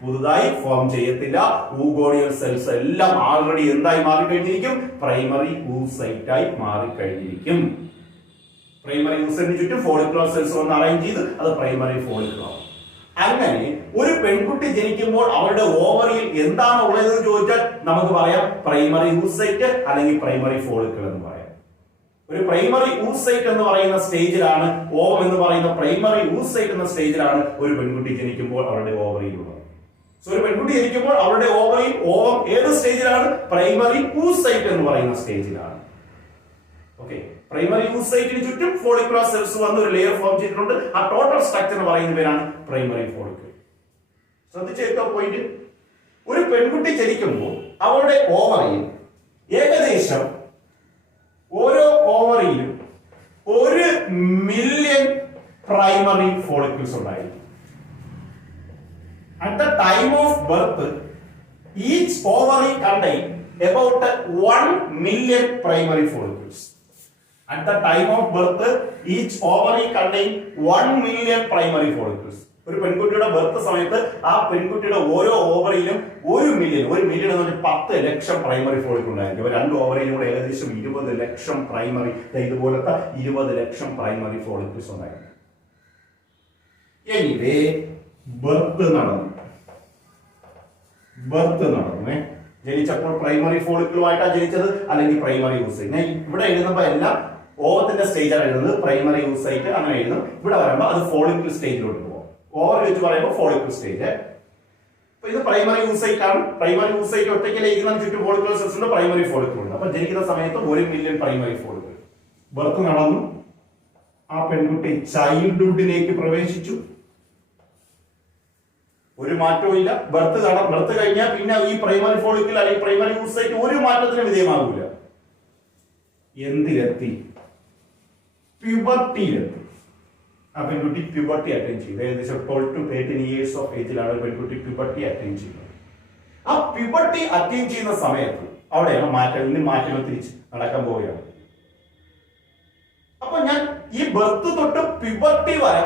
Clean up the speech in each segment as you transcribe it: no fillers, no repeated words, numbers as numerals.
പുതുതായി ഫോം ചെയ്യത്തില്ല. ഊഗോണിയൽ സെൽസ് എല്ലാം ആൾറെഡി എന്തായി മാറിക്കഴിഞ്ഞിരിക്കും? പ്രൈമറി oocyte ആയി മാറിക്കഴിഞ്ഞിരിക്കും. പ്രൈമറി oocyte ചുറ്റും ഫോളിക്കുലർ സെൽസ് വന്ന് അറേഞ്ച് ചെയ്ത് അത് പ്രൈമറി ഫോളിക്കുലർ. അങ്ങനെ ഒരു പെൺകുട്ടി ജനിക്കുമ്പോൾ അവരുടെ ഓവറിയിൽ എന്താണ് ഉള്ളതെന്ന് ചോദിച്ചാൽ നമുക്ക് പറയാം പ്രൈമറി oocyte അല്ലെങ്കിൽ പ്രൈമറി ഫോളിക്കിൾ എന്ന് പറയാം. ഒരു പ്രൈമറി oocyte എന്ന് പറയുന്ന സ്റ്റേജിലാണ്, ഓവം എന്ന് പറയുന്ന പ്രൈമറി oocyte എന്ന സ്റ്റേജിലാണ് ഒരു പെൺകുട്ടി ജനിക്കുമ്പോൾ അവരുടെ ഓവറിയിലുള്ളത്. സോ ഒരു പെൺകുട്ടി ജനിക്കുമ്പോൾ അവരുടെ ഓവറിയിൽ ഓവം ഏത് സ്റ്റേജിലാണ്? പ്രൈമറി oocyte എന്ന് പറയുന്ന സ്റ്റേജിലാണ്. ഓക്കെ, പ്രൈമറി oocyte ചുറ്റും ഫോളിക്കുലർ സെൽസ് വന്ന് ഒരു ലെയർ ഫോം ചെയ്തിട്ടുണ്ട്. ആ ടോട്ടൽ സ്ട്രക്ചർ പറയുന്ന പേരാണ് പ്രൈമറി ഫോളിക്കിൾ. ശ്രദ്ധിച്ചേക്ക പോയിന്റ്. ഒരു പെൺകുട്ടി ജനിക്കുമ്പോൾ അവരുടെ ഓവറിയിൽ ഏകദേശം ഓരോ ഓവറിയിലും 1 മില്യൺ പ്രൈമറി ഫോളിക്കിൾസ് ഉണ്ടായിരിക്കും. At the time of birth, each ovary contain about 1 million primary follicles. At the time of birth, each ovary contain 1 million primary follicles. ഒരു പെൺകുട്ടിയുടെ ബർത്ത് സമയത്ത് ആ പെൺകുട്ടിയുടെ ഓരോ ഓവറിയിലും 1 മില്യൺ എന്ന് പറഞ്ഞാൽ 10 ലക്ഷം പ്രൈമറി ഫോളിക്കിൾ ഉണ്ടായിരിക്കും. 2 ഓവറിയിലും കൂടെ ഏകദേശം 20 ലക്ഷം പ്രൈമറി, ഇതുപോലത്തെ 20 ലക്ഷം പ്രൈമറി ഫോളിക്കിൾസ് ഉണ്ടായിരിക്കും. എനിവേ ബർത്ത് നടന്നു. ജനിച്ചപ്പോൾ പ്രൈമറി ഫോളിക്കിളുമായിട്ടാണ് ജനിച്ചത് അല്ലെങ്കിൽ പ്രൈമറി oocyte. ഞാൻ ഇവിടെ എഴുതുമ്പോൾ എല്ലാം ഓവത്തിന്റെ സ്റ്റേജാണ് എഴുതുന്നത്, പ്രൈമറി oocyte അങ്ങനെ എഴുതും. ഇവിടെ വരുമ്പോൾ അത് ഫോളിക്കിൾ സ്റ്റേജിലോട്ട് പോകും. ഓവർ വെച്ച് പറയുമ്പോൾ ഫോളിക്കിൾ സ്റ്റേജ്. അപ്പൊ ഇത് പ്രൈമറി oocyte ആണ്. പ്രൈമറി oocyte ഒറ്റയ്ക്കല്ലേ ഇരിക്കുന്ന, ചുറ്റും ഫോളിക്കുലർ സെൽസ് ഉണ്ട്, പ്രൈമറി ഫോളിക്കിൾ ഉണ്ട്. അപ്പൊ ജനിക്കുന്ന സമയത്ത് 1 മില്യൺ പ്രൈമറി ഫോളിക്കിൾ. ബർത്ത് നടന്നു. ആ പെൺകുട്ടി ചൈൽഡ്ഹുഡിലേക്ക് പ്രവേശിച്ചു. ഒരു മാറ്റവും ഇല്ല. ബർത്ത് കഴിഞ്ഞാൽ പിന്നെ ഈ പ്രൈമറി ഫോളിക്കിൾ അല്ലെങ്കിൽ പ്രൈമറി oocyte ഒരു മാറ്റത്തിന് വിധേയമാകില്ല. എന്തിലെത്തി? പ്യൂബർട്ടിയിലെത്തി. ആ പെൺകുട്ടി പ്യൂബർട്ടി അറ്റൈൻ ചെയ്തു. ഏകദേശം 12 to 13 years ഓഫ് ഏജിലാണ് പെൺകുട്ടി പ്യൂബർട്ടി അറ്റൈൻ ചെയ്യുന്നത്. ആ പ്യൂബർട്ടി അറ്റൈൻ ചെയ്യുന്ന സമയത്ത് അവിടെയാണ് മാറ്റങ്ങൾ തിരിച്ച് നടക്കാൻ പോവുകയാണ്. അപ്പൊ ഞാൻ ഈ ബർത്ത് തൊട്ട് പ്യൂബർട്ടി വരെ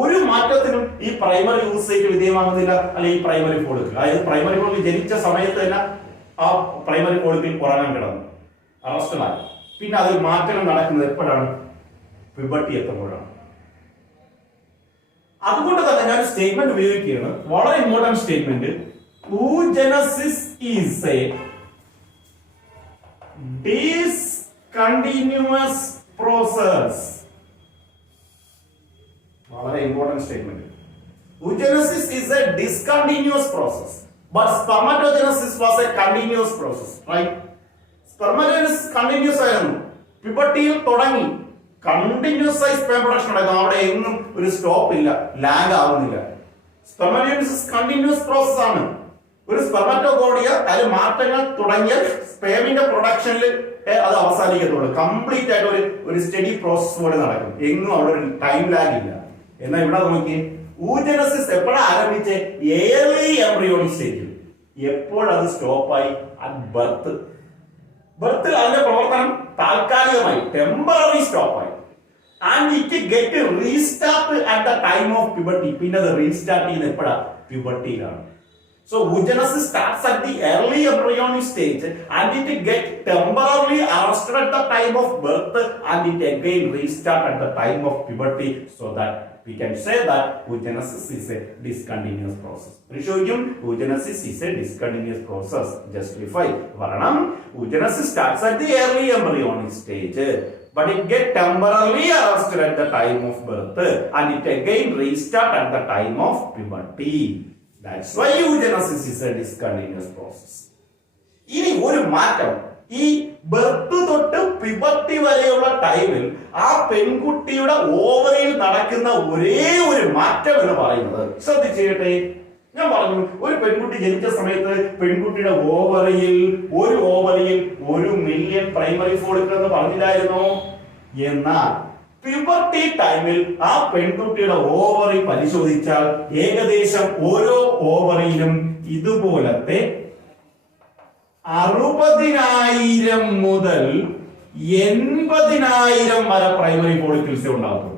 ഒരു മാറ്റത്തിനും ഈ പ്രൈമറി oocyte വിധേയമാകുന്നില്ല, അല്ലെങ്കിൽ ഈ പ്രൈമറി ഫോളിക്കിൾ. അതായത് പ്രൈമറി ഫോളിക്കിൾ ജനിച്ച സമയത്ത് തന്നെ ആ പ്രൈമറി ഫോളിക്കിൾ ഉറങ്ങാൻ കിടന്നു, അറസ്റ്റഡായി. പിന്നെ അതിൽ മാറ്റങ്ങൾ നടക്കുന്നത് എപ്പോഴാണ്? പ്യൂബർട്ടി എത്തുമ്പോഴാണ്. അതുകൊണ്ട് തന്നെ ഞാൻ സ്റ്റേറ്റ്മെന്റ് ഉപയോഗിക്കുകയാണ്, വളരെ important statement. oogenesis is a discontinuous process. വളരെ important statement. oogenesis is a discontinuous process, but spermatogenesis was a continuous process, right? Spermatogenesis continuous ആയിരുന്നു. പ്യൂബർട്ടിയിൽ തുടങ്ങി കണ്ടിന്യൂസ് ആയി സ്പെർം പ്രൊഡക്ഷൻ നടക്കും. അവിടെ എങ്ങും ഒരു സ്റ്റോപ്പ് ഇല്ല, ലാഗ് ആവുന്നില്ല. സ്പെർമറ്റോജനസിസ് കണ്ടിന്യൂസ് പ്രോസസ് ആണ്. ഒരു സ്പെർമറ്റോഗോണിയ അതിൽ മാറ്റങ്ങൾ തുടങ്ങിയാൽ സ്പേമിന്റെ പ്രൊഡക്ഷനിൽ അത് അവസാനിക്കത്തുള്ളൂ. കംപ്ലീറ്റ് ആയിട്ട് ഒരു സ്റ്റഡി പ്രോസസ് പോലെ നടക്കും. എങ്ങും അവിടെ ഒരു ടൈം ലാഗ് ഇല്ല. എന്നാൽ ഇവിടെ നോക്കി, oogenesis എപ്പോഴാണ് ആരംഭിച്ചേ? ഏർലി എംബ്രിയോണിക് സ്റ്റേജിൽ. എപ്പോഴത് സ്റ്റോപ്പായി? At birth. ബർത്തിൽ അതിന്റെ പ്രവർത്തനം താൽക്കാലികമായി, ടെമ്പററി സ്റ്റോപ്പായി. And it get restart at the time of puberty. പിന്നെ അത് റീസ്റ്റാർട്ട് ചെയ്യുന്നത് എപ്പോഴാണ്? പ്യൂബർട്ടിയിലാണ്. So oogenesis starts at the early embryonic stage and it get temporarily arrested at the time of birth and it again restart at the time of puberty, so that we can say that oogenesis is a discontinuous process. Prishogum, oogenesis is a discontinuous process. Justify varanam. Oogenesis starts at the early embryonic stage, but it get temporarily arrested at the time of birth and it again restart at the time of puberty. That's why oogenesis is a discontinuous process. ഇനി ഒരു മാറ്റം ഈ birth തൊട്ട് puberty വരെയുള്ള ടൈമിൽ ആ പെൺകുട്ടിയുടെ ഓവറിയിൽ നടക്കുന്ന ഒരേ ഒരു മാറ്റം എന്ന് പറയുന്നത്, ശ്രദ്ധിച്ചേട്ടെ, ഞാൻ പറഞ്ഞു ഒരു പെൺകുട്ടി ജനിച്ച സമയത്ത് പെൺകുട്ടിയുടെ ഓവറിയിൽ 1 മില്യൺ പ്രൈമറി ഫോളിക്കിൾ എന്ന് പറഞ്ഞില്ലായിരുന്നോ? എന്നാൽ പ്യൂബർട്ടി ടൈമിൽ ആ പെൺകുട്ടിയുടെ ഓവറി പരിശോധിച്ചാൽ ഏകദേശം ഓരോ ഓവറിയിലും ഇതുപോലത്തെ 60,000 മുതൽ 80,000 വരെ പ്രൈമറി ഫോളിക്കിൾസ് ഉണ്ടാകും.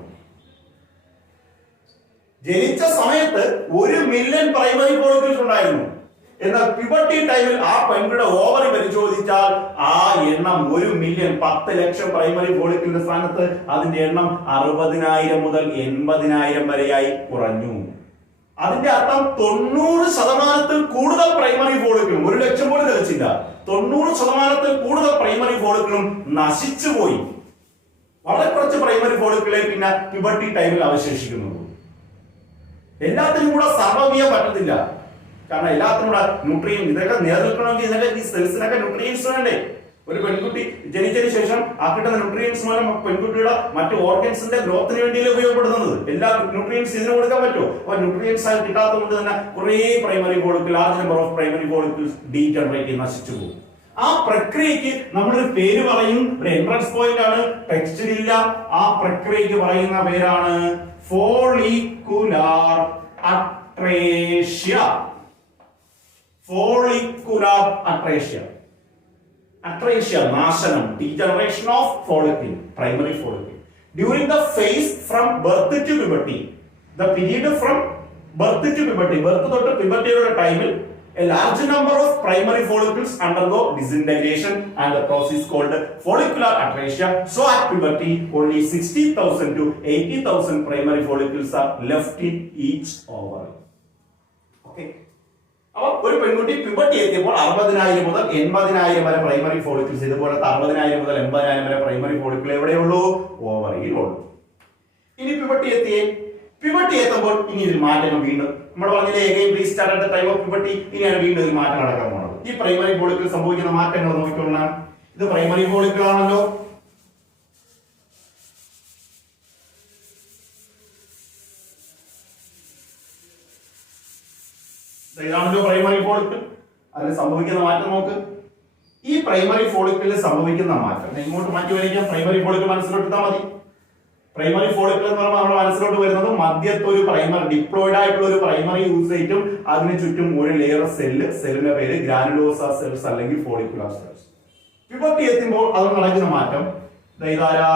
ജനിച്ച സമയത്ത് 1 മില്യൺ പ്രൈമറി ഫോളിക്കിൾസ് ഉണ്ടായിരുന്നു. എന്നാൽ പ്യൂബർട്ടി ടൈമിൽ ആ പെൺകുട്ടിയുടെ ഓവറി പരിശോധിച്ചാൽ ആ എണ്ണം 1 മില്യൺ 10 ലക്ഷം പ്രൈമറി ഫോളിക്കിളിന്റെ സ്ഥാനത്ത് അതിന്റെ എണ്ണം 60,000 മുതൽ 80,000 വരെയായി കുറഞ്ഞു. അതിന്റെ അർത്ഥം 90% കൂടുതൽ പ്രൈമറി ഫോളിക്കിളും, 1 ലക്ഷം പോലും തികച്ചില്ല, 90% കൂടുതൽ പ്രൈമറി ഫോളിക്കിളും നശിച്ചുപോയി. വളരെ കുറച്ച് പ്രൈമറി ഫോളിക്കിളെ പിന്നെ പ്യൂബർട്ടി ടൈമിൽ അവശേഷിക്കുന്നുള്ളൂ. എല്ലാത്തിനും കൂടെ സർവൈവ് ചെയ്യാൻ പറ്റത്തില്ല. കാരണം എല്ലാത്തിനും കൂടെ ന്യൂട്രിയൻ ഇതൊക്കെ നിലനിൽക്കണമെങ്കിൽ ഇതൊക്കെ ഈ സെൽസിനൊക്കെ ന്യൂട്രിയൻസ് വേണ്ടേ. ഒരു പെൺകുട്ടി ജനിച്ചതിന് ശേഷം ആ കിട്ടുന്ന ന്യൂട്രിയൻസ് മൂലം പെൺകുട്ടിയുടെ മറ്റു ഓർഗൻസിന്റെ ഗ്രോത്തിന് വേണ്ടിയാണ് ഉപയോഗപ്പെടുന്നത്. എല്ലാ ന്യൂട്രിയൻസ് ഇതിന് കൊടുക്കാൻ പറ്റുമോ? അപ്പൊ ന്യൂട്രിയൻസ് ആയി കിട്ടാത്തത് കൊണ്ട് തന്നെ കുറെ primary follicle, large number of primary follicles degenerate നശിച്ചു പോകും. ആ പ്രക്രിയക്ക് നമ്മളൊരു പേര് പറയും, ഒരു എൻട്രൻസ് പോയിന്റ് ആണ്, ടെക്സ്റ്റിലില്ല. ആ പ്രക്രിയക്ക് പറയുന്ന പേരാണ് follicular atresia. Follicular atresia. Atresia നാശനം, degeneration of follicle, primary follicle during the phase from birth to puberty. The period from birth to puberty, birth തൊട്ട് pubertyയുടെ ടൈമിൽ a large number of primary follicles undergo disintegration and the process called follicular atresia. So at puberty only 60,000 to 80,000 primary follicles are left in each ovary. Okay. അപ്പൊ ഒരു പെൺകുട്ടി puberty എത്തിയപ്പോൾ 60,000 മുതൽ 80,000 വരെ primary follicles, ഇതുപോലെ 60,000 മുതൽ 80,000 വരെ പ്രൈമറി ഫോളിക്കിൾ എവിടെയുള്ളൂ? ഓവറിയിലുള്ളൂ. ഇനി പ്യൂബർട്ടി എത്തുമ്പോൾ ഇനി ഇതിൽ മാറ്റങ്ങൾ വീണ്ടും നമ്മൾ പറഞ്ഞില്ലേ, again restart at the time of puberty. ഇനിയാണ് വീണ്ടും ഒരു മാറ്റം നടക്കാൻ പോകുന്നത്. ഈ പ്രൈമറി ഫോളിക്കിൾ സംഭവിക്കുന്ന മാറ്റങ്ങൾ നോക്കിക്കൊള്ളാം. ഇത് പ്രൈമറി ഫോളിക്കിൾ ആണല്ലോ. ഇതാണല്ലോ പ്രൈമറി ഫോളിക്കിൾ. അതിൽ സംഭവിക്കുന്ന മാറ്റം നോക്ക്. ഈ പ്രൈമറി ഫോളിക്കിളിൽ സംഭവിക്കുന്ന മാറ്റം ഇങ്ങോട്ട് മാറ്റി വരയ്ക്കാം. പ്രൈമറി ഫോളിക്കിൾ മനസ്സിലോട്ടാൽ മതി. പ്രൈമറി ഫോളിക്കിൾ എന്ന് പറയുമ്പോൾ നമ്മുടെ മനസ്സിലോട്ട് വരുന്നത് മധ്യത്ത് ഒരു പ്രൈമറി ഡിപ്ലോയിഡ് ആയിട്ടുള്ള ഒരു പ്രൈമറി യൂസൈറ്റും അതിന് ചുറ്റും ഒരു ലെയർ സെല്ലിന്റെ പേര് ഗ്രാനുലോസ സെൽസ് അല്ലെങ്കിൽ ഫോളിക്കുലാർ സെൽസ്. പ്യൂബർട്ടി എത്തുമ്പോൾ അത് നടക്കുന്ന മാറ്റം ഇതാരാ?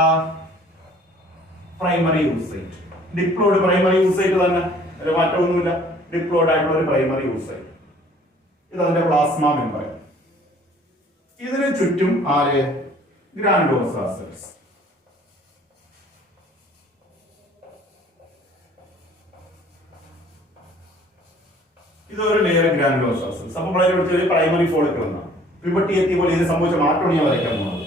Primary oocyte. Diploid primary oocyte തന്നെ, ഒരു മാറ്റമൊന്നുമില്ല. ഡിപ്ലോയിഡ് ആയിട്ടുള്ള ഒരു പ്രൈമറി യൂസൈറ്റ്. ഇത് അതിന്റെ പ്ലാസ്മ മെമ്പറൈൻ. ഇതിന് ചുറ്റും ആര്? Granulosa cells. ഇതൊരു ലെയർ ഗ്രാനുലോസ സെൽസ്. അപ്പൊ വളരെ വിളിച്ചൊരു പ്രൈമറി ഫോളിക്കിൾ എന്നാണ്. പ്യൂബർട്ടി എത്തിയപ്പോൾ ഇതിന് സംഭവിച്ച മാറ്റമാണ് ഞാൻ വരയ്ക്കാൻ പോകുന്നത്.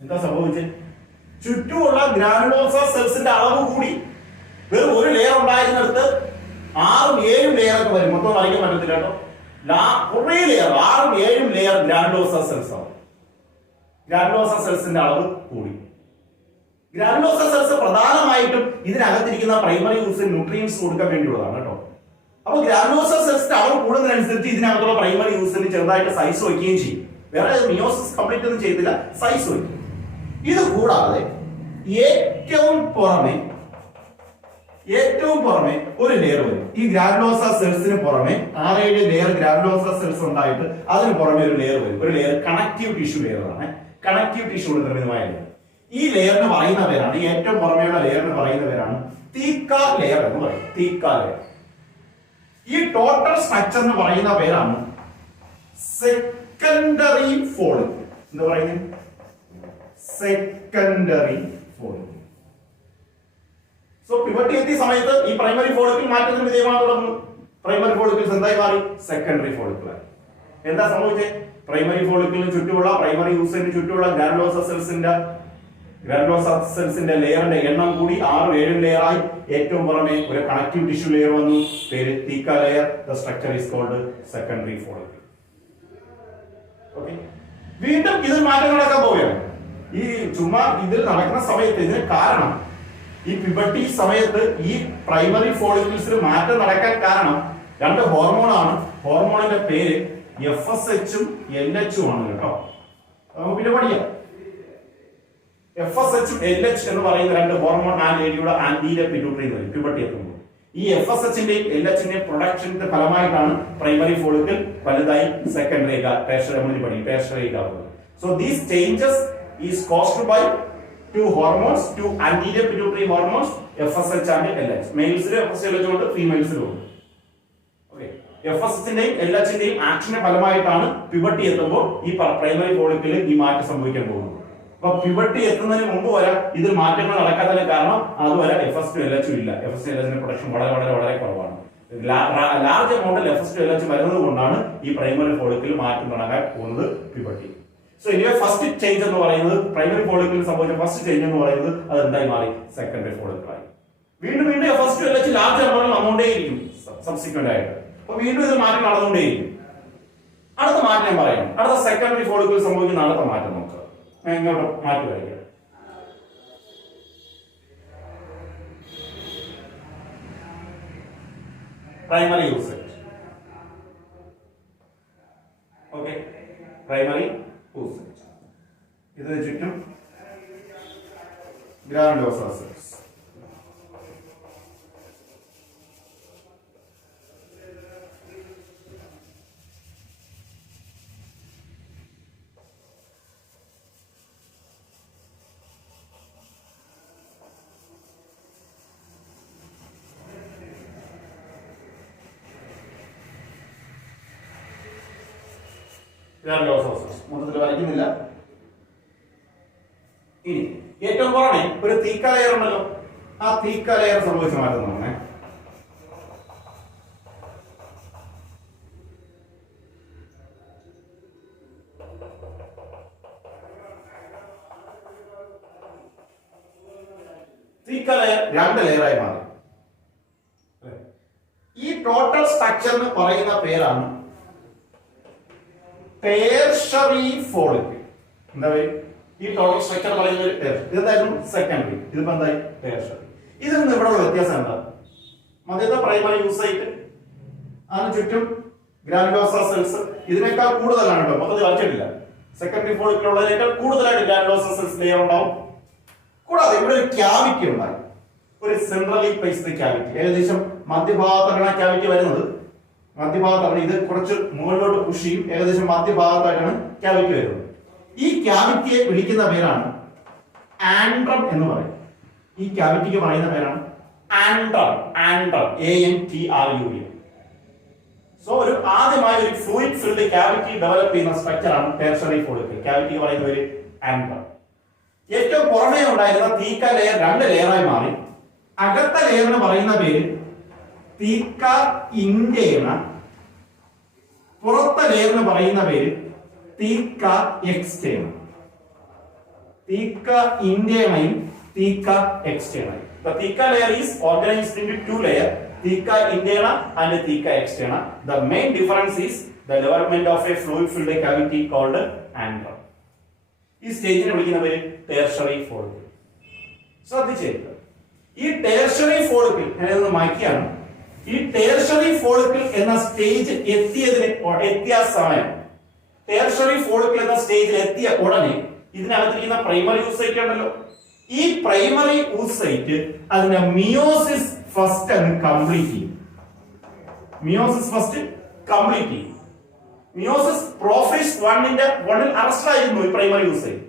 എന്താ സംഭവിച്ചത്? ചുറ്റുമുള്ള ഗ്രാനുലോസ സെൽസിന്റെ അളവ് കൂടി. വെറും ഒരു ലെയർ ഉണ്ടായിരുന്നിടത്ത് 6ഉം 7ഉം ലെയർ ഒക്കെ വരും. മൊത്തം വരയ്ക്കാൻ പറ്റത്തില്ല കേട്ടോ. കുറേ ലെയർ, 6ഉം 7ഉം ലെയർ ഗ്രാനുലോസ സെൽസ് ആണ്. ഗ്രാനുലോസ സെൽസിന്റെ അളവ് കൂടി. ഗ്രാനുലോസ സെൽസ് പ്രധാനമായിട്ടും ഇതിനകത്തിരിക്കുന്ന പ്രൈമറി യൂസിന് ന്യൂട്രിയൻസ് കൊടുക്കാൻ വേണ്ടിയുള്ളതാണ് കേട്ടോ. അപ്പൊ ഗ്രാനുലോസ സെൽസിന്റെ അളവ് കൂടുന്നതിനനുസരിച്ച് ഇതിനകത്തുള്ള പ്രൈമറി യൂസിന് ചെറുതായിട്ട് സൈസ് വയ്ക്കുകയും ചെയ്യും. വേറെ മിയോസിസ് കംപ്ലീറ്റ് ഒന്നും ചെയ്തില്ല, സൈസ് വയ്ക്കും. ഇത് കൂടാതെ ഏറ്റവും പുറമെ ഒരു ലെയർ വരും. ഈ ഗ്രാനുലോസ സെൽസിന് പുറമെ 6-7 ലെയർ ഗ്രാനുലോസ സെൽസ് ഉണ്ടായിട്ട് അതിന് പുറമെ ഒരു ലെയർ വരും. ഒരു ലെയർ കണക്റ്റീവ് ടിഷ്യൂ ലെയർ ആണ്. കണക്റ്റീവ് ടിഷ്യൂ കൊണ്ട് നിർമ്മിതമായ ലെയർ. ഈ ലെയറിന് പറയുന്ന പേരാണ്, ഈ ഏറ്റവും പുറമെയുള്ള ലെയറിന് പറയുന്ന പേരാണ് തീക്കാ ലെയർ എന്ന് പറയും. തീക്കാ ലെയർ. ഈ ടോട്ടൽ സ്ട്രക്ചർ എന്ന് പറയുന്ന പേരാണ് സെക്കൻഡറി ഫോളിക്കിൾ. എന്താ പറയുന്നത്? Secondary follicle. സോ പ്യൂബർട്ടി എത്തിയ സമയത്ത് ഈ പ്രൈമറി ഫോളിക്കിൾ മാറ്റത്തിന് വിധേയമായി തുടങ്ങുന്നു. പ്രൈമറി ഫോളിക്കിൾസ് എന്തായി മാറി? സെക്കൻഡറി ഫോളിക്കിൾ ആയി. എന്താ സംഭവിച്ചത്? പ്രൈമറി ഫോളിക്കിളിന് ചുറ്റുമുള്ള പ്രൈമറി യൂസറിന് ചുറ്റുമുള്ള ഗ്രാനുലോസ സെൽസിന്റെ ലെയറിന്റെ എണ്ണം കൂടി 6-7 ലെയർ ആയി. ഏറ്റവും പുറമെ ഒരു കണക്റ്റീവ് ടിഷ്യൂ ലെയർ വന്നു. പേര് theca layer. The structure is called secondary follicle. Okay, വീണ്ടും ഇതിൽ മാറ്റം നടക്കാൻ പോവുകയാണ്. ഈ ചുമ്മാ ഇതിൽ നടക്കുന്ന സമയത്ത് ഇതിന് കാരണം ഈ പ്യൂബർട്ടി സമയത്ത് ഈ പ്രൈമറി ഫോളിക്കിൾസിൽ മാറ്റം നടക്കാൻ കാരണം 2 ഹോർമോണാണ്. ഹോർമോണിന്റെ പേര് FSH ഉം LH ഉം ആണ് കേട്ടോ. നമുക്ക് പിന്നെ പഠിക്കാം. FSH LH എന്ന് പറയുന്ന രണ്ട് ഹോർമോൺ ആ ലേഡിയുടെ ആന്റീരിയർ പിറ്റ്യൂട്ടറി എന്ന് പറയും പ്യൂബർട്ടി എത്തുമ്പോൾ. ഈ FSHന്റെയും LHന്റെയും പ്രൊഡക്ഷന്റെ ഫലമായിട്ടാണ് പ്രൈമറി ഫോളിക്കിൾ വലുതായി സെക്കൻഡറി ടെർഷ്യറി ആവുന്നത്. So these changes is caused by two hormones, two anterior pituitary hormones, FSH and LH. മെയിൽസിൽ FSH ഉണ്ട്, ഫീമെയിൽസിലും ഉണ്ട്. ഓക്കെ, FSHന്റെയും LHന്റെയും ആക്ഷന്റെ ഫലമായിട്ടാണ് പ്യൂബർട്ടി എത്തുമ്പോൾ ഈ പ്രൈമറി ഫോളിക്കിളിൽ ഈ മാറ്റം സംഭവിക്കാൻ പോകുന്നത്. അപ്പൊ പ്യൂബർട്ടി എത്തുന്നതിന് മുമ്പ് വരെ ഇതിൽ മാറ്റങ്ങൾ നടക്കാത്തതിന് കാരണം അതുവരെ FSH LH ഇല്ല. FSH LHന്റെ പ്രൊഡക്ഷൻ വളരെ കുറവാണ്. ലാർജ് എമൗണ്ടിൽ FSH LH വരുന്നത് കൊണ്ടാണ് ഈ പ്രൈമറി ഫോളിക്കിൽ മാറ്റം നടക്കാൻ പോകുന്നത് പ്യൂബർട്ടി. സോ ഇനി ഫസ്റ്റ് ചേഞ്ച് എന്ന് പറയുന്നത് പ്രൈമറി ഫോളിക്കിൽ സംഭവിച്ച ഫസ്റ്റ് ചേഞ്ച് എന്ന് പറയുന്നത് അത് എന്തായി മാറി? സെക്കൻഡറി ഫോളിക്കിളായി. വീണ്ടും ഫസ്റ്റ് LH ലാർജ് എമൗണ്ടിൽ വന്നുകൊണ്ടേയിരിക്കും സബ്സിക്വന്റ് ആയിട്ട്. അപ്പൊ വീണ്ടും ഇത് മാറ്റം നടന്നുകൊണ്ടേയിരിക്കും. അടുത്ത മാറ്റം ഞാൻ പറയാം. അടുത്ത സെക്കൻഡറി ഫോളിക്കിൽ സംഭവിക്കുന്ന അടുത്ത മാറ്റം നോക്കുക. ഞാൻ ഇങ്ങോട്ട് മാറ്റി വരയ്ക്കാം. Primary usage. Okay, primary usage. ഇതിന് ചുറ്റും ഗ്രാനുലോസാ സെൽസ്. മൊത്തത്തിൽ വരയ്ക്കുന്നില്ല. ഇനി ഏറ്റവും പുറമെ ഒരു തീക്ക ലെയർ ഉണ്ടല്ലോ, ആ തീക്ക ലെയർ സംഭവിച്ച മാറ്റം നോക്കണേ. തീക്ക ലെയർ രണ്ട് ലെയറായി മാറി. ഈ ടോട്ടൽ സ്ട്രക്ചറിന് പറയുന്ന പേരാണ് ടെർഷ്യറി ഫോളിക്കിൾ. എന്താ പേര്? ഈ ടോട്ടൽ സ്ട്രക്ചർ പറയുന്ന ഇതെന്തായിരുന്നു? സെക്കൻഡറി. ഇതിപ്പോ എന്തായി? ടെർഷ്യറി. ഇതിൽ നിന്ന് ഇവിടെ വ്യത്യാസം എന്താ? മധ്യത്തെ പ്രൈമറി യൂസൈറ്റ്, അതിന് ചുറ്റും ഗ്രാനുലോസാ സെൽസ്. ഇതിനേക്കാൾ കൂടുതലാണ് കേട്ടോ, മൊത്തത്തിൽ വരച്ചിട്ടില്ല. സെക്കൻഡറി ഫോളിക്കിൾ ഉള്ളതിനേക്കാൾ കൂടുതലായിട്ട് ഗ്രാനുലോസാ സെൽസ് ലെയർ ഉണ്ടാവും. കൂടാതെ ഇവിടെ ഒരു ക്യാവിറ്റി ഉണ്ടായി, ഒരു സെൻട്രലി പ്ലേസ്ഡ് ക്യാവിറ്റി. ഏകദേശം മധ്യഭാഗത്താണ് ക്യാവിറ്റി വരുന്നത്. മധ്യഭാഗത്താണ് ഇത് കുറച്ച് മുകളിലോട്ട് പുഷ് ചെയ്യും. ഏകദേശം മധ്യഭാഗത്തായിട്ടാണ് ക്യാവിറ്റി വരുന്നത്. ഈ ക്യാവിറ്റിയെ വിളിക്കുന്ന പേരാണ് ആൻഡ്രം എന്ന് പറയും. ഈ ക്യാവിറ്റിക്ക് പറയുന്ന പേരാണ് ആൻഡ്രം. ANTRUM. സോ ഒരു ആദ്യമായി ഒരു ഫ്ലൂയിഡ് ഫിൽഡ് ക്യാവിറ്റി ഡെവലപ്പ് ചെയ്യുന്ന സ്ട്രക്ചറാണ് ടെർഷ്യറി ഫോളിക്കിൾ. ക്യാവിറ്റി പറയുന്ന പേര് ആൻഡ്രം. ഏറ്റവും പുറമേ ഉണ്ടായിരുന്ന തീക്ക ലെയർ രണ്ട് ലെയറായി മാറി. അകത്ത ലെയറിന് പറയുന്ന പേര് തീക്ക ഇന്റേണ. പുറത്തെ ലെയറിന് പറയുന്ന പേര് തീക്ക എക്സ്റ്റേണ. തീക്ക ഇന്റേണയും തീക്ക എക്സ്റ്റേണയും. The theca layer is organized into two layers, theca interna and theca externa. The main difference is the development of a fluid filled cavity called antrum. ഈ സ്റ്റേജിനെ വിളിക്കുന്ന പേര് ടെർഷ്യറി ഫോളിക്കിൾ. ശ്രദ്ധിച്ചേക്കുക, ഈ tertiary follicle ഞാനൊന്ന് മാറ്റിയാണ്. ഈ tertiary follicle എന്ന stage എത്തിയ സമയം, ടെർഷ്യറി ഫോളിക്കിൾ എന്ന സ്റ്റേജിൽ എത്തിയ ഉടനെ ഇതിനകത്തിരിക്കുന്ന പ്രൈമറി യൂസൈറ്റ് ഉണ്ടല്ലോ, ഈ പ്രൈമറി ഊസൈറ്റ് അതിന്റെ മിയോസിസ് ഫസ്റ്റ് അങ്ങ് കംപ്ലീറ്റ് ചെയ്യും. മിയോസിസ് ഫസ്റ്റ് കംപ്ലീറ്റ് ചെയ്യും. മിയോസിസ് പ്രോഫേസ് 1ൽ അറസ്റ്റ് ആയിരുന്നു ഈ പ്രൈമറി ഊസൈറ്റ്.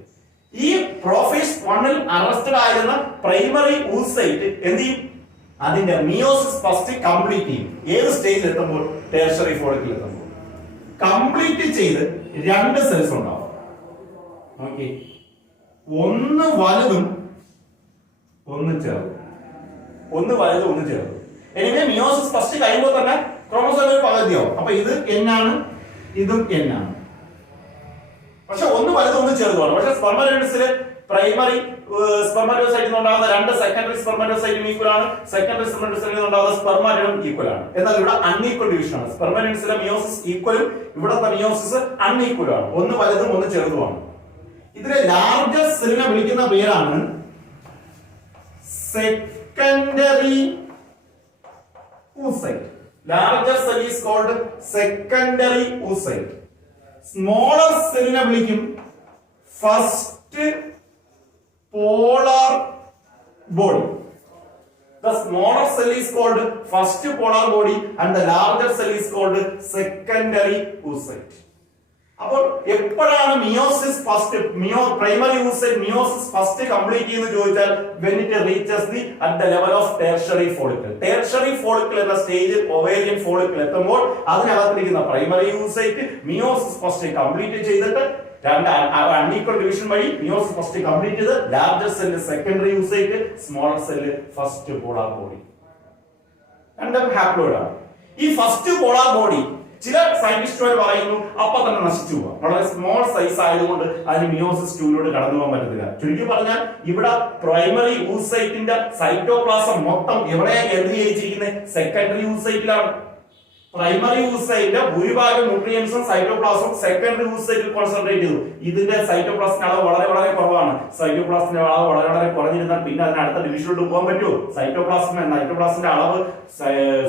ഈ പ്രോഫേസ് 1ൽ അറസ്റ്റഡ് ആയിരുന്ന പ്രൈമറി ഊസൈറ്റ് എന്ത് ചെയ്യും? അതിന്റെ മിയോസിസ് ഫസ്റ്റ് കംപ്ലീറ്റ് ചെയ്യും. ഏത് സ്റ്റേജിൽ എത്തുമ്പോൾ? ടെർഷ്യറി ഫോളിക്കിൽ എത്തുമ്പോൾ. കംപ്ലീറ്റ് ചെയ്ത് രണ്ട് സെൽസ് ഉണ്ടാവും. ഓക്കെ, ഒന്ന് വലുതും ഒന്ന് ചെറുതും. ഒന്ന് വലുതും ഒന്ന് ചെറുതും. എനിവേ മിയോസിസ് ഫസ്റ്റ് കഴിയുമ്പോൾ തന്നെ ക്രോമോസോം ഒരു പകുതിയാവും. അപ്പൊ ഇത് N ആണ്, ഇതും N ആണ്. പക്ഷെ ഒന്ന് വലുതും ഒന്ന് ചെറുതുമാണ്. പക്ഷെ സ്പെർമറ്റോസിസിലെ പ്രൈമറി സ്പെർമറ്റോസൈറ്റിൽ നിന്നുണ്ടാകുന്ന രണ്ട് സെക്കൻഡറി സ്പെർമറ്റോസൈറ്റും ഈക്വൽ ആണ്. സെക്കൻഡറി സ്പെർമറ്റോസൈറ്റിൽ നിന്നുണ്ടാകുന്ന സ്പെർമാറ്റോയും ഈക്വൽ ആണ്. എന്നാൽ ഇവിടെ അൺഈക്വൽ ഡിവിഷൻ ആണ്. സ്പെർമറ്റോസിലെ മിയോസിസ് ഈക്വലും ഇവിടുത്തെ മിയോസിസ് അൺഈക്വലും ആണ്. ഒന്ന് വലുതും ഒന്ന് ചെറുതുമാണ്. ഇതിലെ ലാർജസ്റ്റ് സെല്ലിനെ വിളിക്കുന്ന പേരാണ് secondary oocyte. Largest cell is called secondary oocyte. Smaller cell നെ വിളിക്കും first polar body. The smaller cell is called first polar body and the larger cell is called secondary oocyte. അപ്പോൾ എപ്പോഴാണ് meiosis first primary oocyte meiosis first complete ചെയ്യുന്നത് ചോദിച്ചാൽ when it reaches the at the level of tertiary follicle. tertiary follicle എന്ന സ്റ്റേജിൽ ovarian follicle എത്തുമ്പോൾ അതിനകത്തിരിക്കുന്ന primary oocyte meiosis first complete ചെയ്തിട്ട് രണ്ട് അൺഈക്വൽ ഡിവിഷൻ വഴി മിയോസിസ് ഫസ്റ്റ് കംപ്ലീറ്റ് ചെയ്ത് larger cell secondary oocyte smaller cell first polar body. രണ്ടും haploid ആണ്. ഈ ഫസ്റ്റ് പോളാർ ബോഡി ചില സയന്റിസ്റ്റുകൾ പറയുന്നു അപ്പൊ തന്നെ നശിച്ചു പോവാം, വളരെ സ്മോൾ സൈസ് ആയതുകൊണ്ട് അതിന് മിയോസിസ് 2 കടന്നു പോകാൻ പറ്റത്തില്ല. ചുരുക്കി പറഞ്ഞാൽ ഇവിടെ പ്രൈമറി oocyteന്റെ സൈറ്റോപ്ലാസം മൊത്തം എവിടെയാണ് കേന്ദ്രീകരിച്ചിരിക്കുന്നത്? സെക്കൻഡറി oocyteലാണ്. പ്രൈമറി oocyte ഭൂരിഭാഗം ന്യൂട്രിയൻസും സൈറ്റോപ്ലാസും സെക്കൻഡറി oocyte കോൺസെൻട്രേറ്റ് ചെയ്തു. ഇതിന്റെ സൈറ്റോപ്ലാസിന്റെ അളവ് വളരെ വളരെ കുറവാണ്. സൈറ്റോപ്ലാസിന്റെ അളവ് വളരെ വളരെ കുറഞ്ഞിരുന്നാൽ പിന്നെ അതിന് അടുത്ത ഡിവിഷനിലോട്ട് പോകാൻ പറ്റുമോ? സൈറ്റോപ്ലാസിന്റെ അളവ്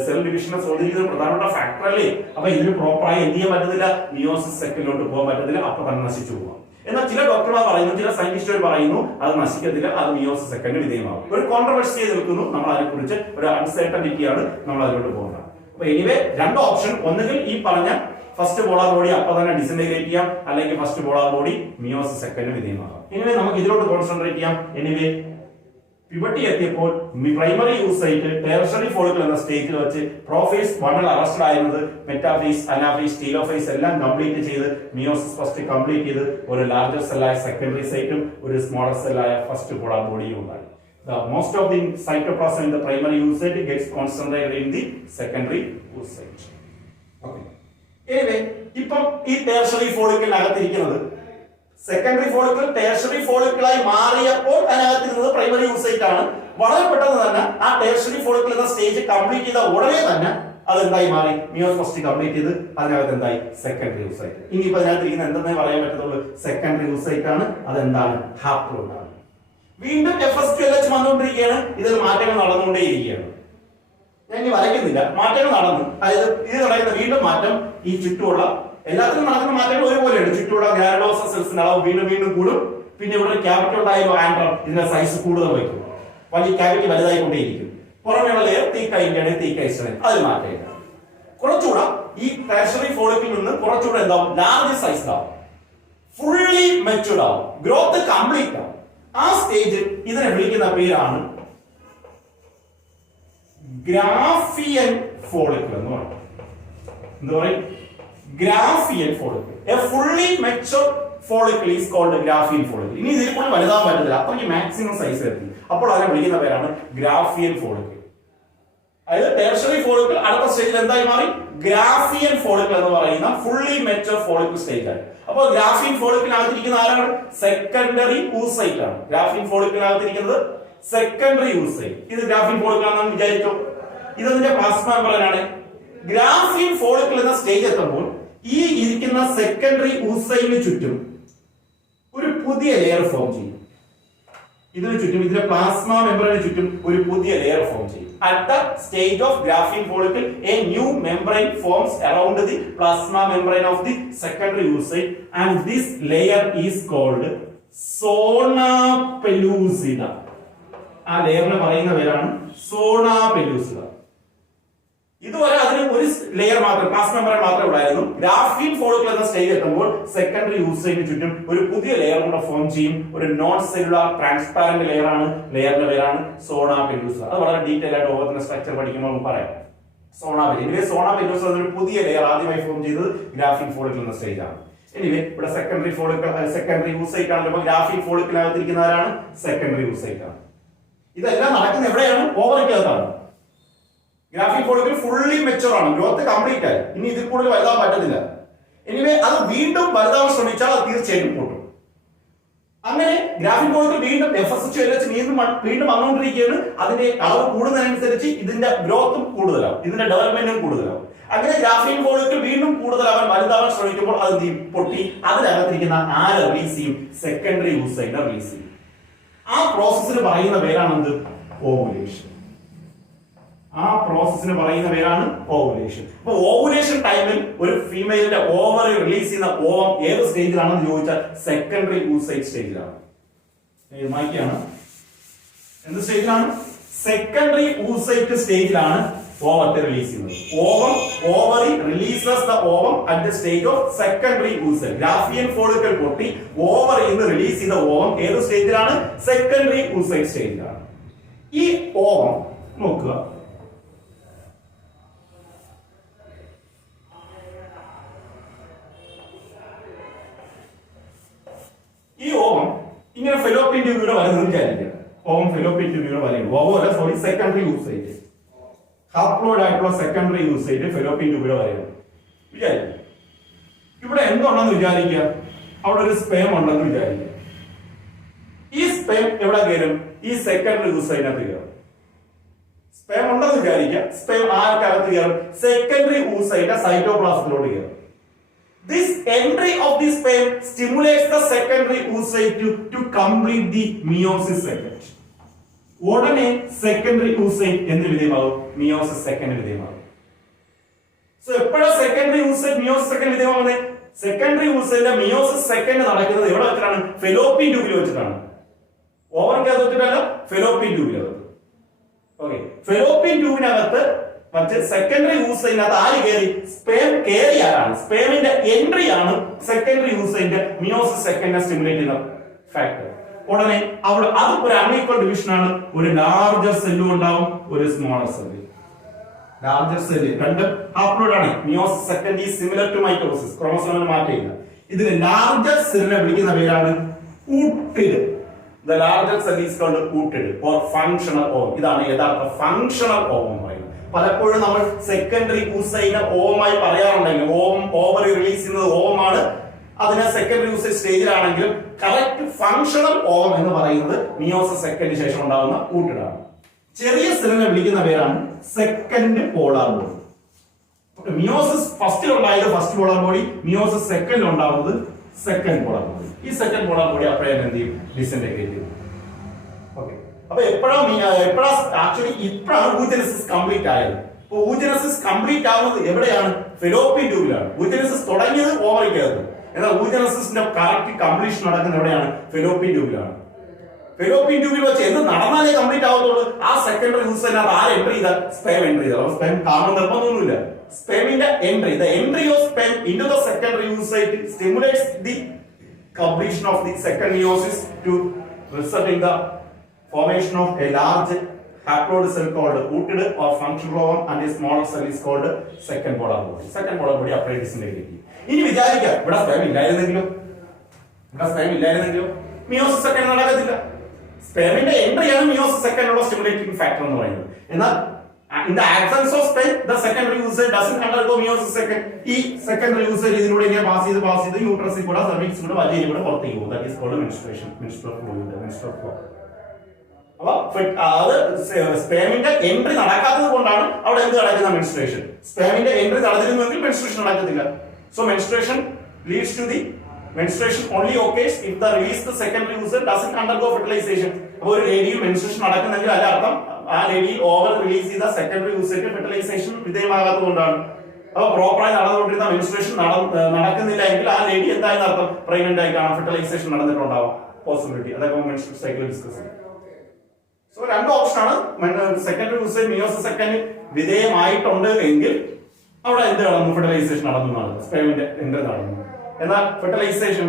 സെൽ ഡിവിഷനെ സ്വാധീനിക്കുന്ന പ്രധാനപ്പെട്ട ഫാക്ടർ അല്ലേ? അപ്പൊ ഇതിന് പ്രോപ്പറായി എന്ത് ചെയ്യാൻ പറ്റത്തില്ല? മിയോസിസ് സെക്കൻഡിലോട്ട് പോകാൻ പറ്റത്തില്ല, അപ്പൊ തന്നെ നശിച്ചു പോകാം. എന്നാൽ ചില ഡോക്ടർമാർ പറയുന്നു, ചില സയന്റിസ്റ്റുകൾ പറയുന്നു അത് നശിക്കത്തില്ല, അത് മിയോസിസ് സെക്കൻഡ് വിധേയമാകും. ഒരു കോൺട്രവേഴ്സി നിൽക്കുന്നു. നമ്മൾ അതിനെക്കുറിച്ച് ഒരു അൺസർട്ടനിറ്റിയാണ് നമ്മൾ അതിലോട്ട് പോകുന്നത്. അപ്പൊ എനിവേ രണ്ട് ഓപ്ഷൻ, ഒന്നുകിൽ ഈ പറഞ്ഞ ഫസ്റ്റ് പോളാർ ബോഡി അപ്പൊ തന്നെ ഡിസിന്റഗ്രേറ്റ് ചെയ്യാം, അല്ലെങ്കിൽ first polar body meiosis second വിധേയമാകാം. എനിവേ നമുക്ക് ഇതിലോട്ട് കോൺസെൻട്രേറ്റ് ചെയ്യാം. എനിവേ പ്യൂബർട്ടി എത്തിയപ്പോൾ പ്രൈമറി oocyte ടെർഷറി ഫോളിക്കിൾ എന്ന സ്റ്റേജിൽ വെച്ച് പ്രോഫേസ് 1 അറസ്റ്റഡ് ആയിരുന്നത് മെറ്റാഫേസ്, അനാഫേസ്, ടീലോഫേസ് എല്ലാം കംപ്ലീറ്റ് ചെയ്ത് മിയോസിസ് ഫസ്റ്റ് കംപ്ലീറ്റ് ചെയ്ത് ഒരു ലാർജർ സെല്ലായ സെക്കൻഡറി സൈറ്റും ഒരു സ്മോളർ സെല്ലായ ഫസ്റ്റ് പോളാർ ബോഡിയും ഉണ്ടായി. Most of the cytoplasm in the primary oocyte gets concentrated in the secondary oocyte. Okay. Anyway, ഇപ്പം ഈ ടെർഷറി ഫോളിക്കിളിനകത്തിരിക്കുന്നത് സെക്കൻഡറി ഫോളിക്കിൾ ടെർഷറി ഫോളിക്കിളായി മാറിയപ്പോൾ അതിനകത്തിരുന്നത് പ്രൈമറി oocyte ആണ്. വളരെ പെട്ടെന്ന് തന്നെ ആ ടെർഷറി ഫോളിക്കിൾ എന്ന സ്റ്റേജ് കംപ്ലീറ്റ് ചെയ്ത ഉടനെ തന്നെ അതെന്തായി മാറി? മിയോസിസ് ഫസ്റ്റ് കംപ്ലീറ്റ് ചെയ്ത് അതിനകത്ത് എന്തായി? Secondary oocyte. ഇനിയിപ്പോ അതിനകത്തിരിക്കുന്ന എന്തെന്നേ പറയാൻ പറ്റത്തുള്ളൂ? സെക്കൻഡറി oocyte ആണ്. അതെന്താണ്? ഹാപ്ലോയിഡ് ആണ്. വീണ്ടും FS2LH വന്നുകൊണ്ടിരിക്കുകയാണ്. ഇതിൽ മാറ്റങ്ങൾ നടന്നുകൊണ്ടേയിരിക്കുകയാണ്. ഞാൻ ഇനി വരയ്ക്കുന്നില്ല, മാറ്റങ്ങൾ നടന്നു. അതായത് ഇത് നടക്കുന്ന വീണ്ടും മാറ്റം ഈ ചുറ്റുമുള്ള എല്ലാത്തിനും നടക്കുന്ന മാറ്റങ്ങൾ ഒരുപോലെയാണ്. ചുറ്റുമുള്ള ഗ്രാനുലോസ സെൽസിന്റെ അളവ് വീണ്ടും വീണ്ടും കൂടും. പിന്നെ ഇവിടെ ക്യാപിറ്റൽ ഉണ്ടായാലും ആൻഡ്രം ഇതിന്റെ സൈസ് കൂടുതൽ വയ്ക്കും, വലിയ ക്യാവിറ്റി വലുതായിക്കൊണ്ടേയിരിക്കും. പുറമെയുള്ള ലെയർ തീക്കൈൻഡ് തീക്കൈസ്റ്റൻ അതിൽ മാറ്റമില്ല. കുറച്ചുകൂടെ ഈ ടെർഷറി ഫോളിക്കിൽ നിന്ന് കുറച്ചുകൂടെ എന്താവും? ലാർജ് സൈസ് ആവും, ഫുള്ളി മെച്യൂർഡ് ആവും, ഗ്രോത്ത് കംപ്ലീറ്റ് ആവും. ആ സ്റ്റേജിൽ ഇതിനെ വിളിക്കുന്ന പേരാണ് ഗ്രാഫിയൻ ഫോളിക്കിൾ എന്ന് പറയും. എന്താ പറയും? Graafian follicle. A fully matured follicle is called Graafian follicle. ഇനി ഇതിൽ കൂടി വലുതാൻ പറ്റത്തില്ല, അത്രയ്ക്ക് മാക്സിമം സൈസ് എത്തി. അപ്പോൾ അതിനെ വിളിക്കുന്ന പേരാണ് ഗ്രാഫിയൻ ഫോളിക്കിൾ. അതായത് ടെർഷറി ഫോളിക്കിൾ അടുത്ത സ്റ്റേജിൽ എന്തായി മാറി? ഗ്രാഫിയൻ ഫോളിക്കിൾ എന്ന് പറയുന്ന ഫുള്ളി മെച്യൂർഡ് ഫോളിക്കിൾ സ്റ്റേജ് ആയി. അപ്പോൾ ഗ്രാഫിയൻ ഫോളിക്കിളിനകത്തിരിക്കുന്ന ആരാണ്? സെക്കൻഡറി oocyte ആണ്. ഗ്രാഫിയൻ ഫോളിക്കിളിനകത്തിരിക്കുന്നത് സെക്കൻഡറി oocyte. ഇത് ഗ്രാഫിയൻ ഫോളിക്കിൾ ആണെന്ന് വിചാരിച്ചോ. ഇതതിന്റെ പ്ലാസ്മ മെംബ്രേൻ ആണ്. ഗ്രാഫിയൻ ഫോളിക്കിൾ എന്ന സ്റ്റേജ് എത്തുമ്പോൾ ഈ ഇരിക്കുന്ന സെക്കൻഡറി oocyte ചുറ്റും ഒരു പുതിയ ലെയർ ഫോം ചെയ്യും. ഇതിനു ചുറ്റും, ഇതിന്റെ പ്ലാസ്മ മെംബ്രേന് ചുറ്റും ഒരു പുതിയ ലെയർ ഫോം ചെയ്യും. At the stage of Graafian follicle, a new membrane forms around the plasma membrane of the secondary oocyte, and this layer is called zona pellucida. ആ ലെയറിനെ പറയുന്ന പേരാണ് zona pellucida. ഇതുവരെ അതിന് ഒരു ലെയർ മാത്രം, പ്ലാസ്മ മെംബ്രേൻ മാത്രമേ ഉള്ളായിരുന്നു. ഗ്രാഫിയൻ ഫോളിക്കിൾ എന്ന സ്റ്റേജ് എത്തുമ്പോൾ സെക്കൻഡറി oocyte ചുറ്റും ഒരു പുതിയ ലെയർ കൂടെ ഫോം ചെയ്യും. ഒരു നോൺ സെല്ലുലാർ ട്രാൻസ്പാരന്റ് ലെയർ ആണ്. ലെയറിന്റെ പേരാണ് സോണ പെല്ലുസ. അത് വളരെ ഡീറ്റെയിൽ ആയിട്ട് ഓവത്തിന്റെ സ്ട്രക്ചർ പഠിക്കുമ്പോൾ നമുക്ക് പറയാം. സോണ പെല്ലുസ ഒരു പുതിയ ലെയർ ആദ്യമായി ഫോം ചെയ്തത് ഗ്രാഫിയൻ ഫോളിക്കിൾ എന്ന സ്റ്റേജ് ആണ്. എനിവേ ഇവിടെ സെക്കൻഡറി ഫോളിക്കിൾ സെക്കൻഡറി oocyte ആണല്ലോ. ഗ്രാഫിയൻ ഫോളിക്കിളിനകത്തിരിക്കുന്നവരാണ് സെക്കൻഡറി oocyte ആണ്. ഇതെല്ലാം നടക്കുന്നത് എവിടെയാണ്? ഓവറിക്കകത്താണ്. ഗ്രാഫിയൻ ഫോളിക്കിൾ ഫുള്ളി മെച്യൂർ ആണ്, ഗ്രോത്ത് കംപ്ലീറ്റ് ആയി. ഇനി ഇതിൽ കൂടുതൽ വലുതാൻ പറ്റത്തില്ല. എനിവേ അത് വീണ്ടും വലുതാവാൻ ശ്രമിച്ചാൽ അത് തീർച്ചയായിട്ടും പൊട്ടും. അങ്ങനെ ഗ്രാഫിയൻ ഫോളിക്കിൾ വീണ്ടും FS2LH വീണ്ടും വന്നുകൊണ്ടിരിക്കുകയാണ്. അതിന്റെ അളവ് കൂടുന്നതിനനുസരിച്ച് ഇതിന്റെ ഗ്രോത്തും കൂടുതലാവും, ഇതിന്റെ ഡെവലപ്മെന്റും കൂടുതലാവും. അങ്ങനെ ഗ്രാഫിയൻ ഫോളിക്കിൾ വീണ്ടും കൂടുതലാവാൻ വലുതാവാൻ ശ്രമിക്കുമ്പോൾ അത് പൊട്ടി അതിനകത്തിരിക്കുന്ന ആരെ റിലീസ് ചെയ്യും? സെക്കൻഡറി oocyte റിലീസ് ചെയ്യും. ആ പ്രോസസ്സിന് പറയുന്ന പേരാണ് ഓവുലേഷൻ. ആ പ്രോസസ്സിന് പറയുന്ന പേരാണ് ഓവുലേഷൻ. അപ്പൊ ഓവുലേഷൻ ടൈമിൽ ഒരു ഫീമെയിലിന്റെ ഓവറി റിലീസ് ചെയ്യുന്ന ഓവം ഏത് സ്റ്റേജിലാണെന്ന് ചോദിച്ചാൽ സെക്കൻഡറി oocyte സ്റ്റേജിലാണ്. മാറ്റിയാണ്. എന്ത് സ്റ്റേജിലാണ്? സെക്കൻഡറി oocyte സ്റ്റേജിലാണ് ഓവത്തെ റിലീസ് ചെയ്യുന്നത്. Ovary releases the ovum at the stage of secondary oocyte. ഗ്രാഫിയൻ follicle പൊട്ടി ഓവറിൽ നിന്ന് റിലീസ് ചെയ്ത ഓവം ഏത് സ്റ്റേജിലാണ്? സെക്കൻഡറി oocyte സ്റ്റേജിലാണ്. ഈ ഓവം നോക്കുക, ഈ ഓവം ഇങ്ങനെ ഫെലോപ്പിയൻ ട്യൂബിലൂടെ വരുന്നത് വിചാരിക്കുക. ഓവം ഫെലോപ്പിയൻ ട്യൂബിലൂടെ വരുന്നത് ഓവമല്ല, സോറി, സെക്കൻഡറി oocyte. ഹാപ്ലോയിഡ് ആയിട്ടുള്ള സെക്കൻഡറി oocyte ഫെലോപ്പിയൻ ട്യൂബിലൂടെ വരുന്നത് വിചാരിക്കുക. ഇവിടെ എന്തുണ്ടെന്ന് വിചാരിക്കുക, അവിടെ ഒരു സ്പേം ഉണ്ടെന്ന് വിചാരിക്കുക. ഈ സ്പേം എവിടെ കയറും? ഈ സെക്കൻഡറി oocyte-നകത്ത് കയറും. സ്പേം ഉണ്ടെന്ന് വിചാരിക്കുക. സ്പേം ആർക്കകത്ത് കയറും? സെക്കൻഡറി oocyte സൈറ്റോപ്ലാസത്തിലോട്ട് കയറും. This entry of the sperm stimulates the secondary oocyte to complete the meiosis second. ഉടനെ സെക്കൻഡറി oocyte എന്ന് വിധേയമാകും, മിയോസിസ് സെക്കൻഡ് വിധേയമാകും. സോ എപ്പോഴാണ് സെക്കൻഡറി oocyte മിയോസിസ് സെക്കൻഡ് വിധേയമാകുന്നത്? സെക്കൻഡറി oocyte മിയോസിസ് സെക്കൻഡ് നടക്കുന്നത് എവിടെ വെച്ചിട്ടാണ്? ഫെലോപ്പിയൻ ട്യൂബിൽ വെച്ചിട്ടാണ്. ഓവറിനകത്ത് വെച്ചിട്ടല്ല, ഫെലോപ്പിയൻ ട്യൂബിനകത്ത്. ഓക്കെ, ഫെലോപ്പിയൻ ട്യൂബിനകത്ത് മറ്റേ സെക്കൻഡറി oocyte-നകത്ത് ആര് കയറി? സ്പേം കയറി. ആരാണ്? സ്പേമിന്റെ എൻട്രി ആണ് സെക്കൻഡറി oocyte മിയോസിസ് സെക്കൻഡിനെ സ്റ്റിമുലേറ്റ് ചെയ്യുന്ന ഫാക്ടർ. ഉടനെ അവിടെ അത് ഒരു അൺഈക്വൽ ഡിവിഷൻ ആണ്. ഒരു ലാർജർ സെല്ലും ഉണ്ടാവും, ഒരു സ്മോളർ സെല്ല്. ലാർജർ സെല്ല് രണ്ടും ഹാപ്ലോയിഡ് ആണ്. Meiosis second is similar to mitosis, ക്രോമോസോമിന് മാറ്റമില്ല. ഇതിന് ലാർജർ സെല്ലിനെ വിളിക്കുന്ന പേരാണ് ootid. The larger cell is called ootid or functional ovum. ഇതാണ് യഥാർത്ഥ ഫങ്ഷണൽ ഓവം പറയുന്നത്. പലപ്പോഴും നമ്മൾ സെക്കൻഡറി oocyte ഓവമായി പറയാറുണ്ടെങ്കിൽ ഓവറി റിലീസ് ചെയ്യുന്നത് ഓവമാണ്, അതിനെ സെക്കൻഡറി oocyte സ്റ്റേജിലാണെങ്കിലും കറക്റ്റ് ഫങ്ഷണൽ ഓവം എന്ന് പറയുന്നത് മിയോസിസ് സെക്കൻഡിന് ശേഷം ഉണ്ടാകുന്ന ഊട്ടിഡാണ്. ചെറിയ സെല്ലിനെ വിളിക്കുന്ന പേരാണ് സെക്കൻഡ് പോളാർ ബോഡി. മിയോസിസ് ഫസ്റ്റിൽ ഉണ്ടായത് ഫസ്റ്റ് പോളാർ ബോഡി, മിയോസിസ് സെക്കൻഡിൽ ഉണ്ടാകുന്നത് സെക്കൻഡ് പോളാർ ബോഡി. ഈ സെക്കൻഡ് പോളാർ ബോഡി അപ്പോഴേ എന്ത് ചെയ്യും? ഡിസിന്റഗ്രേറ്റ് ചെയ്യും. ഓക്കെ, അപ്പൊ എപ്പോഴാണ് ആക്ച്വലി ഇപ്പോഴാണ് oogenesis കംപ്ലീറ്റ് ആയത്. ഇപ്പൊ oogenesis കംപ്ലീറ്റ് ആവുന്നത് എവിടെയാണ്? ഫെലോപ്പിയൻ ട്യൂബിലാണ്. oogenesis തുടങ്ങിയത് ഓവറിക്കകത്ത്, എന്നാൽ oogenesisന്റെ കറക്റ്റ് കംപ്ലീഷൻ നടക്കുന്നത് എവിടെയാണ്? ഫെലോപ്പിയൻ ട്യൂബിലാണ്. ഫെലോപ്പിയൻ ട്യൂബിൽ വെച്ച് എന്ത് നടന്നാലേ കംപ്ലീറ്റ് ആവത്തുള്ളൂ? ആ സെക്കൻഡറി oocyte ആര് എൻട്രി ചെയ്താൽ? സ്പേം എൻട്രി ചെയ്താൽ. സ്പേം കാണുന്ന നിർബന്ധമൊന്നുമില്ല. സ്പേമിന്റെ entry, the entry of sperm into the secondary oocyte stimulates the completion of the second meiosis to result in the formation of a large haploid cell called ooted or functional ovum and a smaller cell is called second polar body. Second polar body അപ്പഴേ disintegrate ചെയ്യും. ഇനി വിചാരിക്കാം ഇവിടെ sperm ഇല്ലായിരുന്നെങ്കിലോ, meiosis second നടക്കത്തില്ല. സ്പേമിന്റെ എൻട്രിയാണ് meiosis സെക്കൻഡിലുള്ള stimulating factor എന്ന് പറയുന്നത്. എന്നാൽ in the absence of sperm the secondary oocyte doesn't undergo meiosis second. ഈ സെക്കൻഡറി oocyte ഇതിലൂടെ ഇങ്ങനെ പാസ് ചെയ്ത് യൂട്രസിൽ കൂടെ സർവിക്സിൽ കൂടെ വജൈനിൽ കൂടെ പുറത്തേക്ക് പോകും. That is called menstruation, menstrual flow. അപ്പൊ അത് സ്പേമിന്റെ എൻട്രി നടക്കാത്തത് കൊണ്ടാണ് അവിടെ എന്ത് നടക്കുന്ന? മെൻസ്ട്രുവേഷൻ. സ്പേമിന്റെ എൻട്രി നടന്നിരുന്നെങ്കിൽ മെൻസ്ട്രുവേഷൻ നടക്കത്തില്ല. So menstruation leads to the menstruation only occurs if the released secondary oocyte doesn't undergo fertilization. അപ്പോൾ ഒരു ലേഡിയിൽ മെൻസ്ട്രുവേഷൻ നടക്കുന്നെങ്കിൽ അതിന്റെ അർത്ഥം ആ ലേഡിയിൽ ഓവർ റിലീസ് ചെയ്ത സെക്കൻഡറി oocyte ഫെർട്ടിലൈസേഷൻ വിധേയമാകാത്തതുകൊണ്ടാണ്. അപ്പോൾ പ്രോപ്പറായി നടന്നുകൊണ്ടിരുന്ന മെൻസ്ട്രുവേഷൻ നടക്കുന്നില്ല എങ്കിൽ ആ ലേഡി എന്തായെന്ന് അർത്ഥം? പ്രഗ്നന്റ് ആയി കാണാം, ഫെർട്ടിലൈസേഷൻ നടന്നിട്ടുണ്ടാവും, പോസിബിലിറ്റി. അതൊക്കെ മെൻസ്ട്രുവൽ സൈക്കിൾ ഡിസ്കസ് ചെയ്യും. സോ രണ്ട് ഓപ്ഷനാണ്. സെക്കൻഡറി oocyte മിയോസിസ് സെക്കൻഡ് വിധേയമായിട്ടുണ്ട് എങ്കിൽ അവിടെ എന്ത് നടന്നു? ഫെർട്ടിലൈസേഷൻ നടന്നു, സ്പേമിന്റെ എൻട്രി നടന്നു. എന്നാൽ ഫെർട്ടിലൈസേഷൻ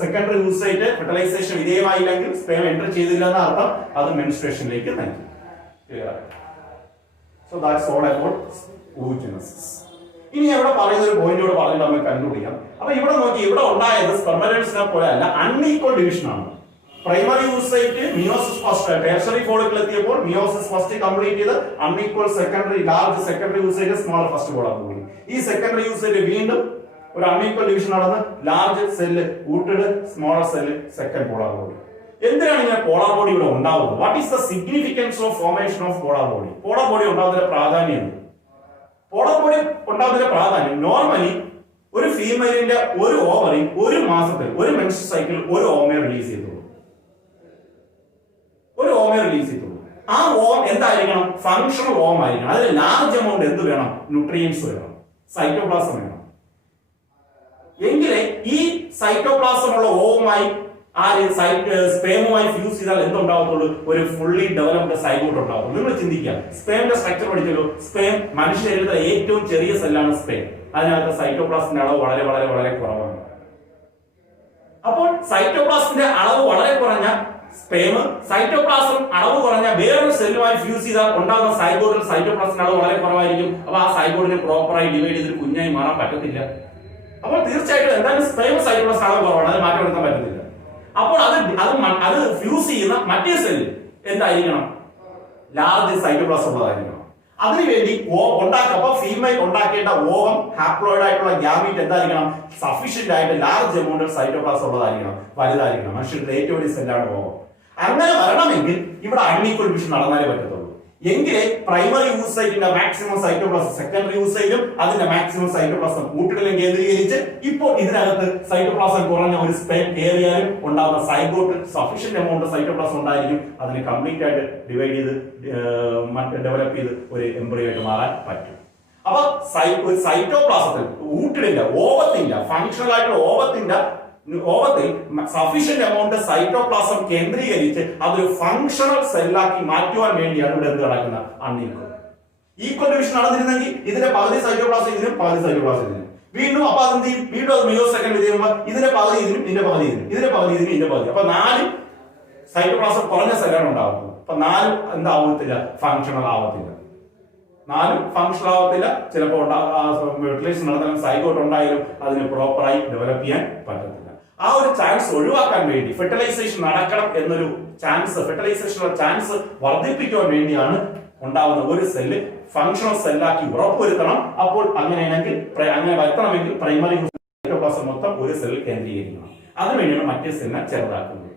സെക്കൻഡറി oocyte ഫെർട്ടിലൈസേഷൻ വിധേയമായില്ലെങ്കിൽ സ്പേം എൻട്രി ചെയ്തില്ല എന്ന അർത്ഥം അത് മെൻസ്ട്രുവേഷനിലേക്ക് നയിക്കും. So that's all about oogenesis. ഇനി ഇവിടെ പറയുന്ന ഒരു പോയിന്റ് കൂടെ പറഞ്ഞിട്ട് നമുക്ക് കൺക്ലൂഡ് ചെയ്യാം. അപ്പൊ ഇവിടെ നോക്കി, ഇവിടെ ഉണ്ടായത് സ്പെർമറ്റോയിഡ്സിനെ പോലെ അല്ല, അൺഈക്വൽ ഡിവിഷൻ ആണ്. Primary oocyte meiosis first, tertiary follicle എത്തിയപ്പോൾ മിയോസിസ് ഫസ്റ്റ് കംപ്ലീറ്റ് ചെയ്ത് unequal secondary, large secondary oocyte, small first polar body. ഈ സെക്കൻഡറി oocyte വീണ്ടും ഒരു അൺഈക്വൽ ഡിവിഷൻ നടന്ന് large cell ootid, smaller cell second polar body. എന്തിനാണ് ഇങ്ങനെ polar body ഇവിടെ ഉണ്ടാവുന്നത്? What is the significance of formation of polar body? Polar body ഉണ്ടാവുന്നതിന്റെ പ്രാധാന്യം. പോളാർ ബോഡി ഉണ്ടാവുന്നതിന്റെ പ്രാധാന്യം, നോർമലി ഒരു ഫീമെയിലിന്റെ ഒരു ഓവറി ഒരു മാസത്തിൽ ഒരു മെൻസ്ട്രൽ സൈക്കിൾ ഒരു ഓമയെ റിലീസ് ചെയ്തുള്ളൂ. ആ ഓം എന്തായിരിക്കണം? ഫങ്ഷണൽ ഓം ആയിരിക്കണം. അതിൽ ലാർജ് എമൗണ്ട് എന്ത് വേണം? ന്യൂട്രിയൻസ് വേണം, സൈറ്റോപ്ലാസം വേണം. എങ്കിലേ ഈ സൈറ്റോപ്ലാസം ഉള്ള ഓവുമായി ആ സ്പേമുമായി ഫ്യൂസ് ചെയ്താൽ എന്തുണ്ടാവത്തുള്ളൂ? ഒരു ഫുള്ളി ഡെവലപ്ഡ് സൈഗോട്ട് ഉണ്ടാവും. നിങ്ങൾ ചിന്തിക്കുക, സ്പേമിന്റെ സ്ട്രക്ചർ പഠിച്ചല്ലോ. സ്പേം മനുഷ്യ ശരീരത്തിലെ ഏറ്റവും ചെറിയ സെല്ലാണ് സ്പേം. അതിനകത്ത് സൈറ്റോപ്ലാസ്മിന്റെ അളവ് വളരെ വളരെ വളരെ കുറവാണ്. അപ്പോൾ സൈറ്റോപ്ലാസ്മിന്റെ അളവ് വളരെ കുറഞ്ഞ സ്പേം, സൈറ്റോപ്ലാസം അളവ് കുറഞ്ഞ വേറൊരു സെല്ലുമായി ഫ്യൂസ് ചെയ്താൽ ഉണ്ടാകുന്ന സൈഗോട്ടിൽ സൈറ്റോപ്ലാസ്മിന്റെ അളവ് വളരെ കുറവായിരിക്കും. അപ്പൊ ആ സൈഗോട്ടിനെ പ്രോപ്പറായി ഡിവൈഡ് ചെയ്ത് കുഞ്ഞായി മാറാൻ പറ്റത്തില്ല. അപ്പോൾ തീർച്ചയായിട്ടും എന്തായാലും സ്പേം സൈറ്റോപ്ലാസം അളവ് കുറവാണ്, അത് മാറ്റം വരുത്താൻ പറ്റത്തില്ല. അപ്പോൾ അത് ഫ്യൂസ് ചെയ്യുന്ന മറ്റേ സെല്ല് എന്തായിരിക്കണം? ലാർജ് സൈറ്റോപ്ലാസം ഉള്ളതായിരിക്കണം. അതിനുവേണ്ടി ഉണ്ടാക്കുമ്പോൾ ഫീമെയിൽ ഉണ്ടാക്കേണ്ട ഓവം ഹാപ്ലോയിഡ് ആയിട്ടുള്ള ഗ്യാമീറ്റ് എന്തായിരിക്കണം? സഫീഷ്യന്റ് ആയിട്ട് ലാർജ് എമൗണ്ട് സൈറ്റോപ്ലാസം ഉള്ളതായിരിക്കണം, വലുതായിരിക്കണം. മനുഷ്യരുടെ ഏറ്റവും വലിയ സെല്ലാണ് ഓവം. അങ്ങനെ വരണമെങ്കിൽ ഇവിടെ അൺഈക്വൽ ഡിവിഷൻ നടന്നാലേ പറ്റത്തുള്ളൂ. എങ്കിലേ പ്രൈമറി യൂസൈറ്റിന്റെ മാക്സിമം സൈറ്റോപ്ലാസം സെക്കൻഡറി യൂസൈറ്റും അതിന്റെ മാക്സിമം സൈറ്റോപ്ലാസം കൂട്ടുകളിലും കേന്ദ്രീകരിച്ച് ഇപ്പോൾ ഇതിനകത്ത് സൈറ്റോപ്ലാസം കുറഞ്ഞ ഒരു സ്പേം കയറിയാലും ഉണ്ടാകുന്ന സൈഗോട്ട് സഫീഷ്യന്റ് എമൗണ്ട് സൈറ്റോപ്ലാസം ഉണ്ടായിരിക്കും. അതിന് കംപ്ലീറ്റ് ആയിട്ട് ഡിവൈഡ് ചെയ്ത് ഡെവലപ്പ് ചെയ്ത് ഒരു എംബ്രിയോ ആയിട്ട് മാറാൻ പറ്റും. അപ്പൊ സൈറ്റോപ്ലാസത്തിൽ ഊട്ടിടില്ല, ഓവത്തിന്റെ ഫങ്ഷണൽ ആയിട്ടുള്ള ഓവത്തിൽ സഫീഷ്യന്റ് എമൗണ്ട് സൈറ്റോപ്ലാസം കേന്ദ്രീകരിച്ച് അതൊരു ഫങ്ഷണൽ സെല്ലാക്കി മാറ്റുവാൻ വേണ്ടിയാണ് ഇവിടെ എന്ത് നടക്കുന്നത്? അൺഈക്വൽ. ഈക്വൽ ഡിവിഷൻ നടന്നിരുന്നെങ്കിൽ ഇതിന്റെ പകുതി സൈറ്റോപ്ലാസം ഇതിനും പകുതി സൈറ്റോപ്ലാസം ഇതിനും വീണ്ടും അപ്പൊ അതെന്ത് ചെയ്യും? വീണ്ടും അത് മിയോ സെക്കൻഡ് ചെയ്യുമ്പോൾ ഇതിന്റെ പകുതി ഇതിനും ഇതിന്റെ പകുതി ഇതിനും ഇതിന്റെ പകുതി ഇതിനും ഇതിന്റെ പകുതി. അപ്പൊ 4 സൈറ്റോപ്ലാസം കുറഞ്ഞ സെല്ലാണ് ഉണ്ടാകുന്നത്. അപ്പൊ 4 എന്താവത്തില്ല? ഫങ്ഷണൽ ആവത്തില്ല. 4 ഫങ്ഷണൽ ആവത്തില്ല. ചിലപ്പോൾ ഫെർട്ടിലൈസേഷൻ നടന്നാലും സൈഗോട്ട് ഉണ്ടായാലും അതിന് പ്രോപ്പറായി ഡെവലപ്പ് ചെയ്യാൻ പറ്റത്തില്ല. ആ ഒരു ചാൻസ് ഒഴിവാക്കാൻ വേണ്ടി ഫെർട്ടിലൈസേഷൻ നടക്കണം എന്നൊരു ഫെർട്ടിലൈസേഷനുള്ള ചാൻസ് വർദ്ധിപ്പിക്കുവാൻ വേണ്ടിയാണ് ഉണ്ടാവുന്ന ഒരു സെല്ല് ഫങ്ഷണൽ സെല്ലാക്കി ഉറപ്പുവരുത്തണം. അപ്പോൾ അങ്ങനെ വരുത്തണമെങ്കിൽ പ്രൈമറി സൈറ്റോപ്ലാസം മൊത്തം ഒരു സെല്ലിൽ കേന്ദ്രീകരിക്കണം. അതിനുവേണ്ടിയാണ് മറ്റേ സെല്ലിനെ ചെറുതാക്കുന്നത്.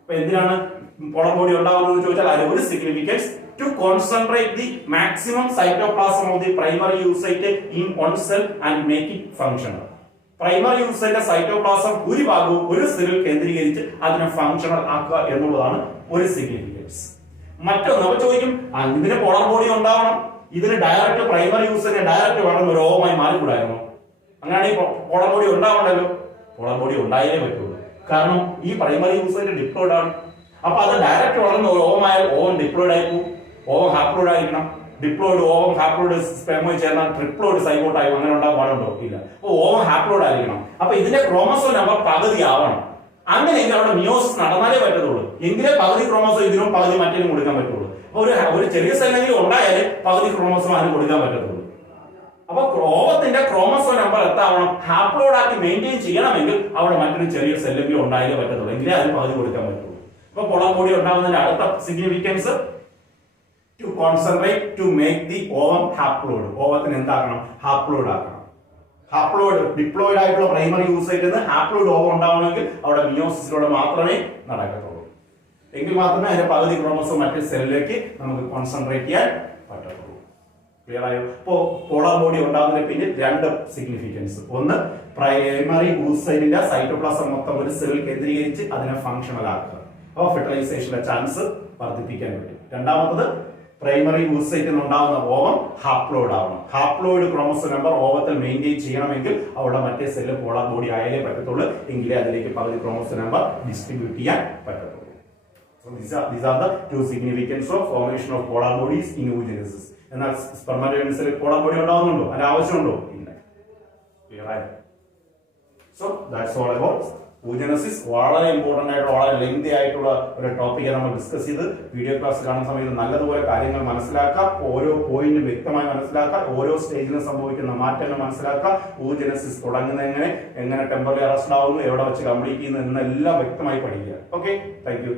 അപ്പൊ എന്തിനാണ് പോളർ ബോഡി ഉണ്ടാവുന്നത് ചോദിച്ചാൽ അതിന് ഒരു significance to concentrate the maximum cytoplasm of the primary oocyte in one cell and make it functional. Primary യൂസൈറ്റിന്റെ സൈറ്റോപ്ലാസം ഭൂരിഭാഗവും ഒരു സെല്ലിൽ കേന്ദ്രീകരിച്ച് അതിനെ ഫങ്ഷണൽ ആക്കുക എന്നുള്ളതാണ് ഒരു സിഗ്നിഫിക്കൻസ്. മറ്റൊന്ന് നമ്മൾ ചോദിക്കും, ഇതിന് പോളർ ബോഡി ഉണ്ടാവണം, ഇതിന് ഡയറക്റ്റ് പ്രൈമറി യൂസൈറ്റിനെ ഡയറക്റ്റ് വളർന്ന രോഗമായി മാറിക്കൂടായിരുന്നോ? അങ്ങനെയാണെങ്കിൽ പോളർ ബോഡി ഉണ്ടാവണ്ടല്ലോ. പോളർ ബോഡി ഉണ്ടായാലേ പറ്റുള്ളൂ. കാരണം ഈ പ്രൈമറി യൂസൈറ്റ് ഡിപ്ലോയിഡ് ആണ്. അപ്പൊ അത് ഡയറക്റ്റ് വളർന്ന ഓവമായാൽ ഓവം ഡിപ്ലോയിഡ് ആയി പോകും. ഓവം ഹാപ്ലോയിഡ് ആയിരിക്കണം. ഡിപ്ലോയിഡ് ഓവം ഹാപ്ലോയിഡ് സ്പെർമോയിൽ ചേർന്നാൽ ട്രിപ്ലോയിഡ് സൈഗോട്ട് ആയി അങ്ങനെ ഉണ്ടാകാൻ പാടുണ്ടോ? ഇല്ല. അപ്പൊ ഓവം ഹാപ്ലോയിഡ് ആയിരിക്കണം. അപ്പൊ ഇതിന്റെ ക്രോമസോം നമ്പർ പകുതി ആവണം. അങ്ങനെയെങ്കിൽ അവിടെ മിയോസിസ് നടന്നാലേ പറ്റത്തുള്ളൂ. എങ്കിലേ പകുതി ക്രോമസോം ഇതിനും പകുതി മറ്റേനും കൊടുക്കാൻ പറ്റുള്ളൂ. അപ്പൊ ഒരു ചെറിയ സെല്ലെങ്കിലും ഉണ്ടായാലേ പകുതി ക്രോമസോം അതിന് കൊടുക്കാൻ പറ്റത്തുള്ളൂ. അപ്പൊ ഓവത്തിന്റെ ക്രോമസോം നമ്പർ എത്താവണം. ഹാപ്ലോയിഡ് ആക്കി മെയിൻറ്റെയിൻ ചെയ്യണമെങ്കിൽ അവിടെ മറ്റൊരു ചെറിയ സെല്ലെങ്കിലും ഉണ്ടായാലേ പറ്റത്തുള്ളൂ. എങ്കിലേ അതിന് പകുതി കൊടുക്കാൻ പറ്റുള്ളൂ. അപ്പൊ പോളർ ബോഡി ഉണ്ടാകുന്നതിന്റെ അടുത്ത significance to concentrate to make the ovum haploid. ഓവത്തിന് എന്താക്കണം? ഹാപ്ലോയിഡ് ആക്കണം. ഹാപ്ലോയിഡ് ഡിപ്ലോയിഡ് ആയിട്ടുള്ള പ്രൈമറി യൂസൈറ്റിൽ നിന്ന് ഹാപ്ലോയിഡ് ഓവം ഉണ്ടാവണമെങ്കിൽ അവിടെ മിയോസിസിലൂടെ മാത്രമേ നടക്കത്തുള്ളൂ. എങ്കിൽ മാത്രമേ അതിന്റെ പകുതി ക്രോമസോം മറ്റേ സെല്ലിലേക്ക് നമുക്ക് കോൺസെൻട്രേറ്റ് ചെയ്യാൻ പറ്റത്തുള്ളൂ. ക്ലിയർ ആയോ? അപ്പോ പോളർ ബോഡി ഉണ്ടാകുന്നതിന് പിന്നിൽ 2 സിഗ്നിഫിക്കൻസ്. ഒന്ന്, പ്രൈമറി യൂസൈറ്റിന്റെ സൈറ്റോപ്ലാസം മൊത്തം ഒരു സെല്ലിൽ കേന്ദ്രീകരിച്ച് അതിനെ ഫങ്ഷണൽ ആക്കുക. അപ്പോൾ ഫെർട്ടിലൈസേഷന്റെ ചാൻസ് വർദ്ധിപ്പിക്കാൻ പറ്റും. രണ്ടാമത്തത്, പ്രൈമറി യൂസൈറ്റിൽ നിന്നുണ്ടാകുന്ന ഓവം ഹാപ്ലോയിഡ് ആവണം. ഹാപ്ലോയിഡ് ക്രോമസോം നമ്പർ ഓവത്തിൽ മെയിൻറ്റെയിൻ ചെയ്യണമെങ്കിൽ അവിടെ മറ്റേ സെല്ല് പോളർ ബോഡി ആയാലേ പറ്റത്തുള്ളൂ. എങ്കിലേ അതിലേക്ക് പകുതി ക്രോമസോം നമ്പർ ഡിസ്ട്രിബ്യൂട്ട് ചെയ്യാൻ പറ്റത്തുള്ളൂ. So these are the 2 significance of formation of polar bodies in oogenesis. എന്നാൽ സ്പെർമറ്റോജനസിൽ പോളർ ബോഡി ഉണ്ടാവുന്നുണ്ടോ? അതിന്റെ ആവശ്യമുണ്ടോ? ഇല്ല. Clear ആയോ? So that's all about oogenesis. വളരെ ഇമ്പോർട്ടന്റ് ആയിട്ടുള്ള വളരെ ലെങ്തി ആയിട്ടുള്ള ഒരു ടോപ്പിക് നമ്മൾ ഡിസ്കസ് ചെയ്ത് വീഡിയോ ക്ലാസ് കാണുന്ന സമയത്ത് നല്ലതുപോലെ കാര്യങ്ങൾ മനസ്സിലാക്കാം. ഓരോ പോയിന്റ് വ്യക്തമായി മനസ്സിലാക്കാം. ഓരോ സ്റ്റേജിലും സംഭവിക്കുന്ന മാറ്റങ്ങൾ മനസ്സിലാക്കാം. oogenesis തുടങ്ങുന്നത് എങ്ങനെ ടെമ്പററി അറസ്റ്റ് ആവുന്നു, എവിടെ വെച്ച് കംപ്ലീറ്റ് ചെയ്യുന്നു എന്നെല്ലാം വ്യക്തമായി പഠിക്കുക. Okay, thank you.